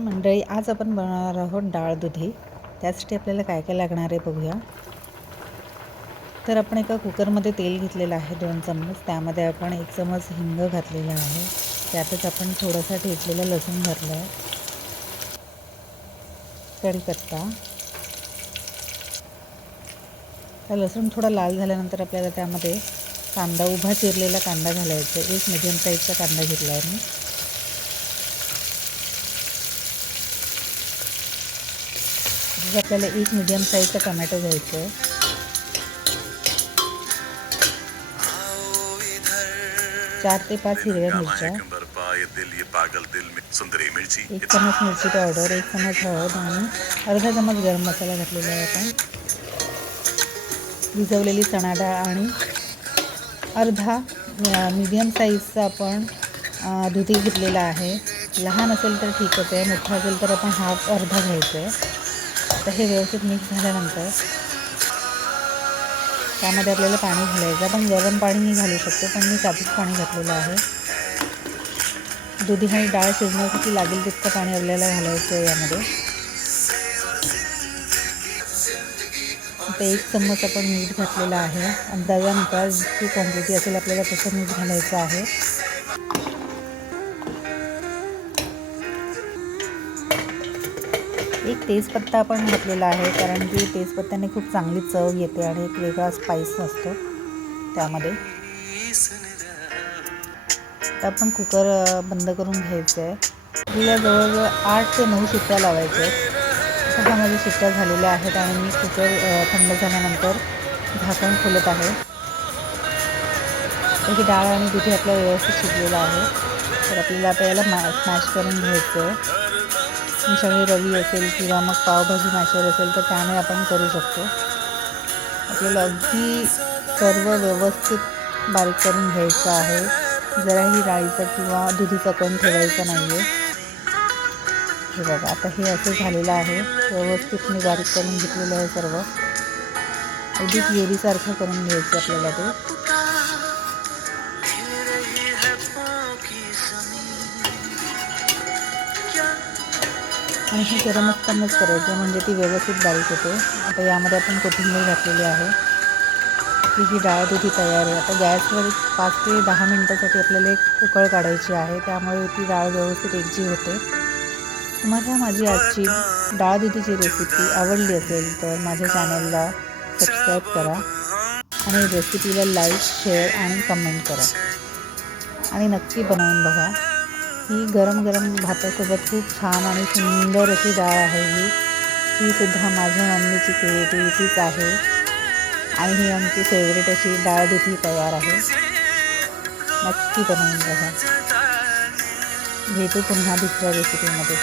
मंडळी, आज आपण बनवणार आहोत डाळ दुधी. त्यासाठी आपल्याला काय काय लागणार आहे बघूया. तर आपण एका कुकरमध्ये तेल घेतलेलं आहे 2 चम्मच. त्यामध्ये आपण 1 चम्मच हिंग घातलेला आहे. त्यातच आपण थोडासा ठेचलेला लसूण घातला आहे, कढीपत्ता. तर लसूण थोडा लाल झाल्यानंतर आपल्याला त्यामध्ये कांदा, उभा चिरलेला कांदा घालायचा. एक मीडियम साईजचा कांदा घेतला आहे मी. आपल्याला एक मीडियम साईजचा टोमॅटो घ्यायचा आहे. 4 ते 5 हिरव्या मिरच्या, 1 चम्मच मिरची पावडर, 1 चम्मच हळद आणि अर्धा चम्मच गरम मसाला घातलेला आहे आपण. भिजवलेली चणा डाळ आणि अर्धा मीडियम साईजचा आपण दुधी घेतलेला आहे. लहान असेल तर ठीकच आहे, मोठा असेल तर आपण अर्धा घ्यायचं आहे. आता हे व्यवस्थित मिक्स झाल्यानंतर त्यामध्ये आपल्याला पाणी घालायचं. आपण गरम पाणीही घालू शकतो, पण मी साधंच पाणी घातलेलं आहे. दुधी आणि डाळ शिजण्यासाठी लागेल तितकं पाणी आपल्याला घालायचं आहे यामध्ये. आता 1 चम्मच आपण मीठ घातलेलं आहे. अंदाजानुसार जितकी क्वांटिटी असेल आपल्याला तसं मीठ घालायचं आहे. एक तेजपत्ता आपण घातलेला आहे, कारण की तेजपत्त्याने खूप चांगली चव येते आणि एक वेगळा स्पाइस असतो त्यामध्ये. तर आपण कुकर बंद करून घ्यायचं आहे. आपल्याला जवळजवळ 8 ते 9 शिट्ट्या लावायच्या आहेत. आता माझ्या शिट्ट्या झालेल्या आहेत आणि मी कुकर थंड झाल्यानंतर झाकण खोलत आहे. तर ही डाळ आणि दुधी आपल्या व्यवस्थित शिजलेलं आहे. तर आपल्याला आता याला स्मॅश करून घ्यायचं आहे. तुमच्याकडे रवी असेल किंवा मग पावभाजी मॅशर असेल तर त्याने आपण करू शकतो. आपल्याला अगदी सर्व व्यवस्थित बारीक करून घ्यायचं आहे. जराही डाळीचा किंवा दुधीचा कण ठेवायचा नाही आहे. हे बघा, आता हे असं झालेलं आहे. व्यवस्थित मी बारीक करून घेतलेलं आहे सर्व. अगदी प्युरीसारखं करून घ्यायचं आपल्याला ते. आणि हे गरम असतानाच करायचं, म्हणजे ती व्यवस्थित बारीक होते. आता यामध्ये आपण कोथिंबीर घातलेली आहे. ही डाळ दुधी तयार आहे. आता गॅसवर 5 ते 10 मिनटासाठी आपल्याला एक उकळ काढायची आहे, त्यामुळे ती डाळ व्यवस्थित एकजीव होते. तुम्हाला माझी आजची डाळ दुधीची रेसिपी आवडली असेल तर माझ्या चॅनलला सबस्क्राईब करा आणि रेसिपीला लाईक, शेअर आणि कमेंट करा आणि नक्की बनवून बघा. ही गरम गरम भातासोबत खूप छान आणि सुंदर अशी डाळ आहे. ही सुद्धा माझ्या मम्मीची क्रिएटिव्हिटीच आहे आणि ही आमची फेवरेट अशी डाळ दुधी तयार आहे. नक्की बनवून बघा. भेटू पुन्हा दुसऱ्या रेसिपीमध्ये.